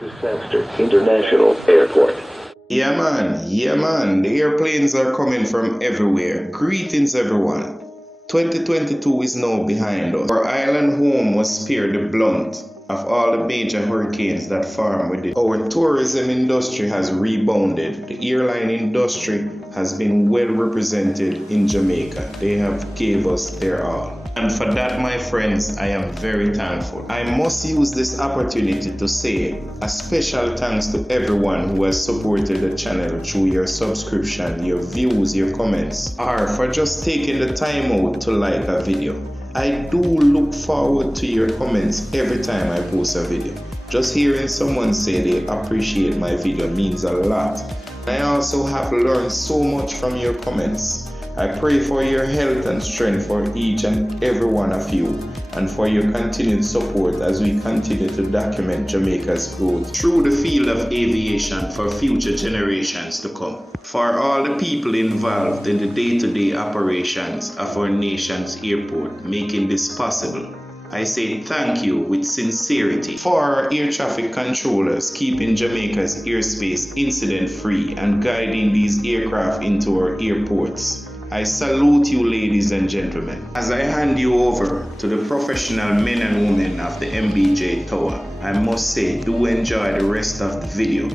Disaster International Airport. Yeah man, the airplanes are coming from everywhere. Greetings everyone. 2022 is now behind us. Our island home was spared the blunt of all the major hurricanes that farm with it. Our tourism industry has rebounded. The airline industry has been well represented in Jamaica. They have gave us their all. And for that, my friends, I am very thankful. I must use this opportunity to say a special thanks to everyone who has supported the channel through your subscription, your views, your comments, or for just taking the time out to like a video. I do look forward to your comments every time I post a video. Just hearing someone say they appreciate my video means a lot. I also have learned so much from your comments. I pray for your health and strength for each and every one of you, and for your continued support as we continue to document Jamaica's growth through the field of aviation for future generations to come. For all the people involved in the day-to-day operations of our nation's airport making this possible, I say thank you with sincerity. For our air traffic controllers keeping Jamaica's airspace incident-free and guiding these aircraft into our airports, I salute you, ladies and gentlemen. As I hand you over to the professional men and women of the MBJ Tower, I must say do enjoy the rest of the video,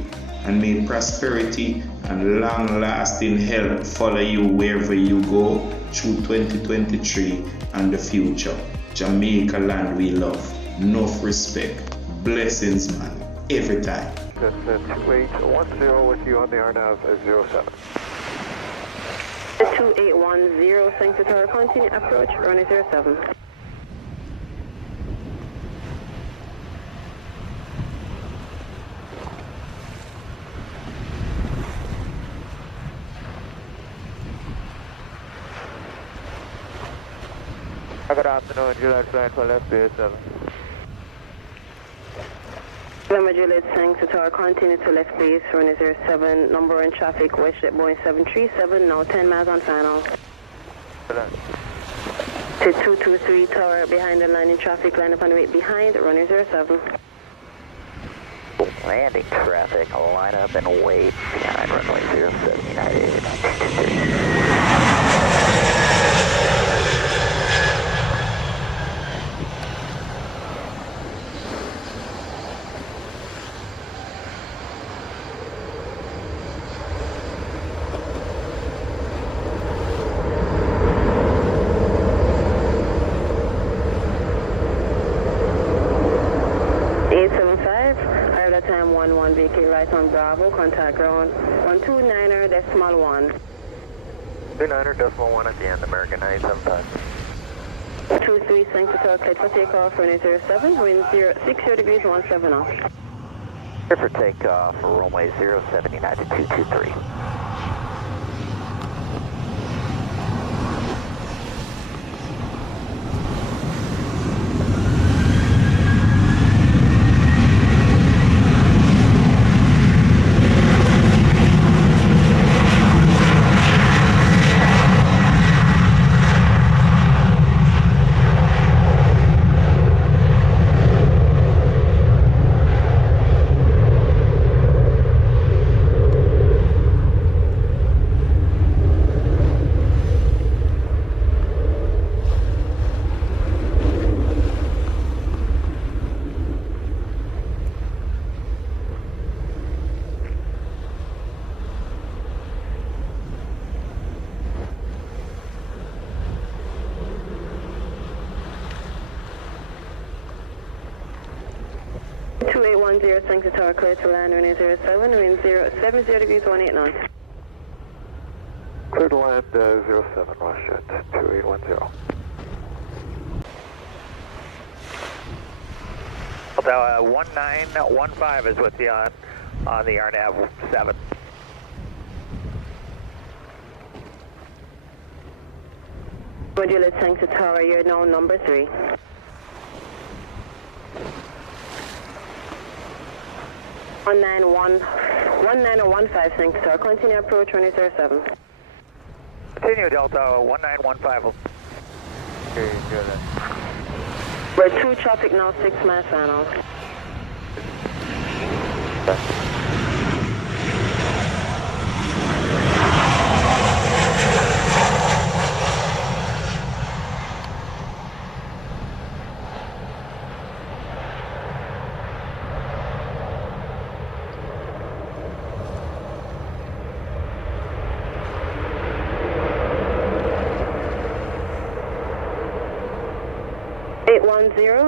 and may prosperity and long-lasting health follow you wherever you go through 2023 and the future. Jamaica land we love. Enough respect. Blessings, man. Every time. That's 2810 with you on the RNAV 07. 2810, Sanctuary Tower, continue approach, runway 07. Good afternoon, Juliet flight for left base 7. Lima Juliet, Sanctuary Tower, continue to left base, runway 07, number in traffic, WestJet Boeing 737, now 10 miles on final. To 223 Tower, behind the line in traffic, line up and wait behind, runway 07. Landing traffic, line up and wait behind runway 07, United. Time 11, vacate right on Bravo, contact ground 129er decimal 1. 29er decimal 1 at the end, American 975. 23 Sanctuary Tower, cleared for takeoff, runway 07, wind 60 degrees 17 off. Clear for takeoff, runway 07, United 223. Sanctuary Tower, clear to land, runway 07, wind 70 degrees 18 knots. Clear to land 07, WestJet 2810. Delta 1915 is with you on the RNAV 7. Juliet Sanctuary Tower, you're now number 3. 1915 Sanctuary Tower, continue approach, runway 07. Continue Delta 1915. Okay, good. We're 2 traffic now, 6 miles final.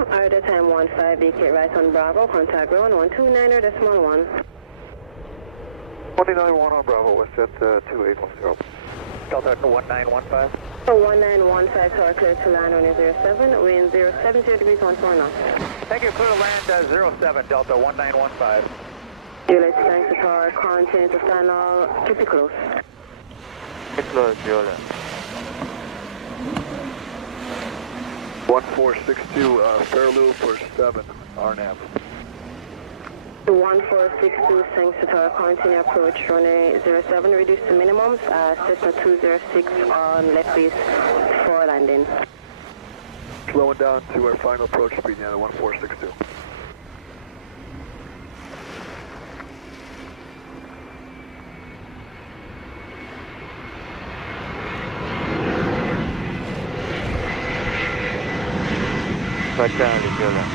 Out of time 15, vacate right on Bravo, contact ground 129.1. 29-1 on Bravo, WestJet 2810. Delta 1915. 1915, tower clear to land on 07, wind 070 degrees 14 knots. Thank you, clear to land 07, Delta 1915. Juliet, thanks to tower, continue to stand all, keep it close. Keep close, Juliet. 1462, Fairloop for 7, RNAV. 1462, thanks to tower, continue approach, runway 07, reduce to minimums, Cessna 206 on left base for landing. Slowing down to our final approach speed now at 1462. Right down to Juliet.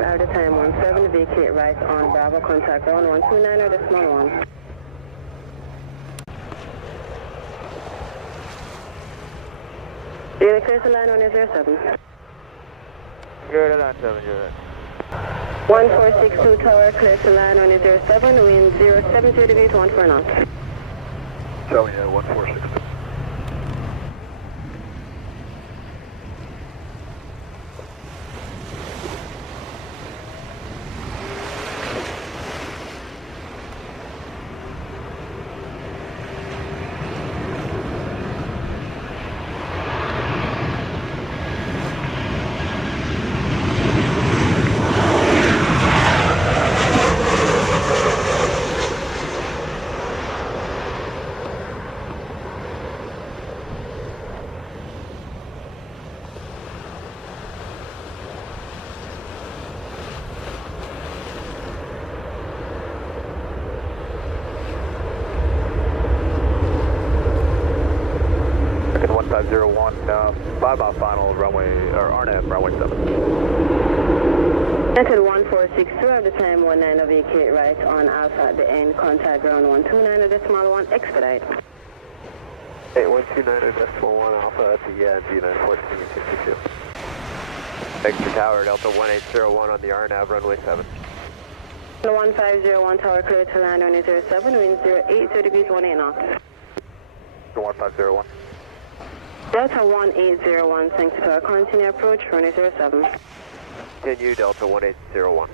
Out of time 17, vacate right on Bravo, contact ground 129.1. Juliet, clear to land 107. Clear to land 7, Juliet. 1462 tower, clear to land 107, wind 070 degrees 14 knots. Telling you 1462. Bye-bye final runway, or RNAV, runway 7. Entered 1462 at the time 19 of vacate right on Alpha at the end, contact ground 129.1, expedite. 129.1 Alpha at the G9 1462. Extra tower, Delta 1801 on the RNAV, runway 7. 1501 tower clear to land on 07, wind 080 degrees 18 knots. 1501. Delta 1801, thanks to our continue approach, runway 07. Continue, Delta 1801.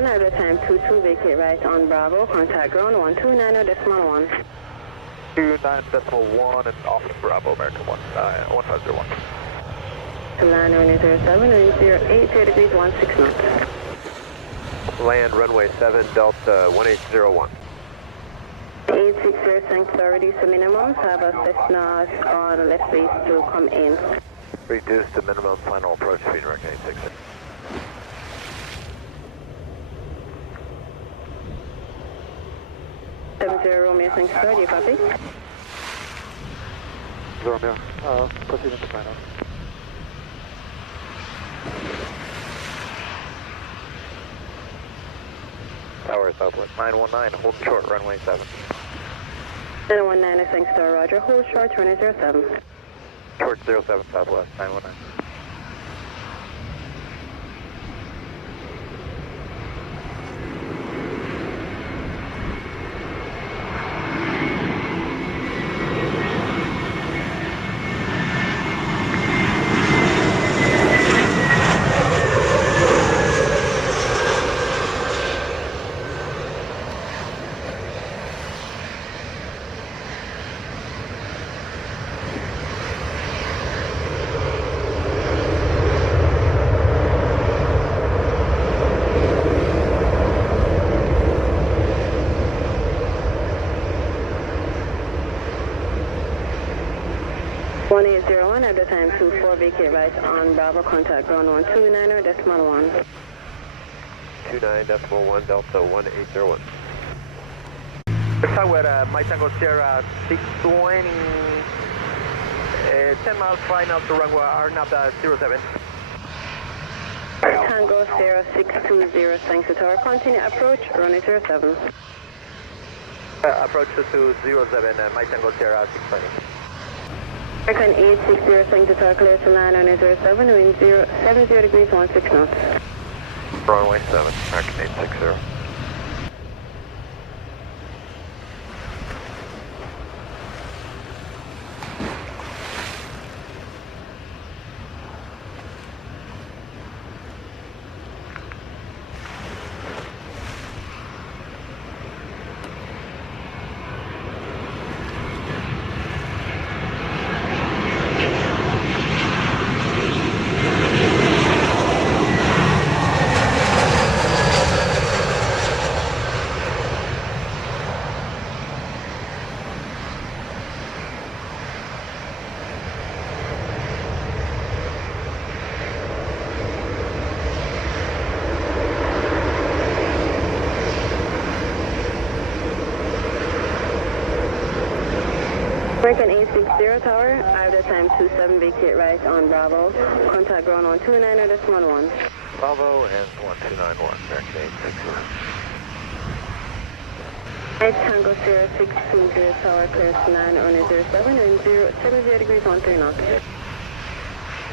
Out of time 22, vacate right on Bravo, contact ground 129.1. 29.1 and off Bravo, American 15001. to land runway 07, wind 080 degrees 16 knots. Land runway 7, Delta 1801. 860 Sanctuary, reduce the minimums, have a Cessna on left base to come in. Reduce the minimum final approach speed, direct 860. Romeo Sanctuary, do you copy? Romeo, proceed into final. Tower Southwest 919, hold short, runway 7. 919 Sanctuary, roger, hold short, runway 07. Short 07 Southwest 919. At the time 24, vacate right on Bravo, contact ground 129er, decimal 1. 29.1 Delta 1801. Tower, my Tango Sierra 620, 10 miles flying out to runway RNAV 07. Tango Sierra 620, Sanctuary Tower, continue approach, runway 07. Approach to 07, my Tango Sierra 620. American 860, Sanctuary Tower, clear to land on 07, wind 70 degrees 16 knots. Runway 7, American 860. American 860 Tower, I have the time 27, vacate right on Bravo, contact ground 129er, decimal 1. Bravo and 1291, American 860. Tango Sierra 620 Tower, clear to land on 07, wind 70 degrees 13 knots.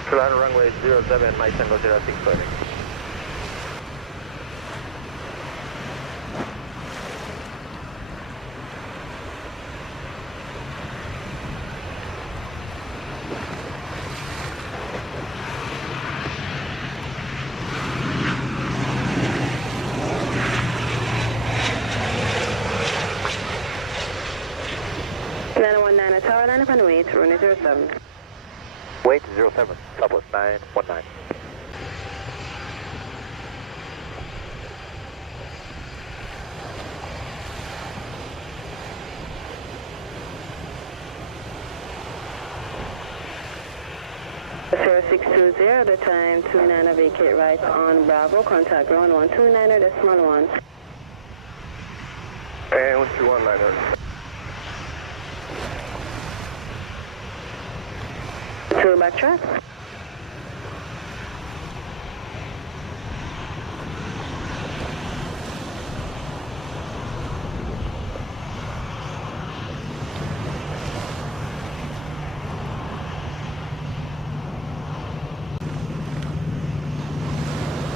Flight runway 07, my Tango Sierra 620. Tower, line up and wait, runway 07. Wait 07, Southwest 919. Sierra 620, the time 29, vacate right on Bravo, contact ground 129er, decimal 1. And 121 To backtrack.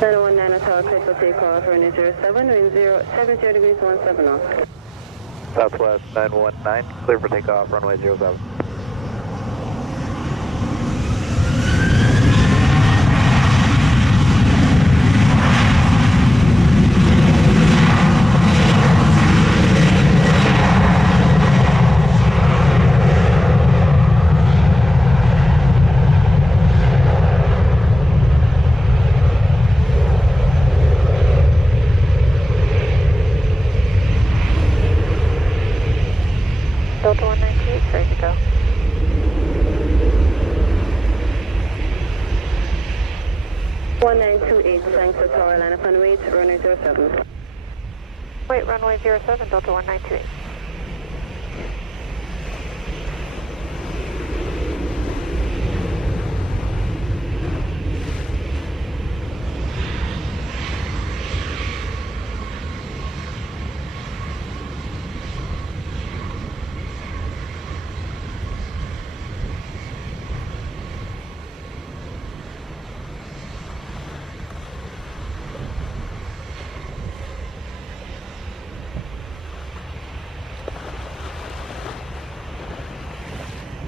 One 9 Tower, clear for takeoff, runway 07, wind 70 degrees 17 knots. Southwest 919, clear for takeoff, runway 07. 1928, thanks to tower, line up and wait, runway 07. Wait, runway 07, Delta 1928.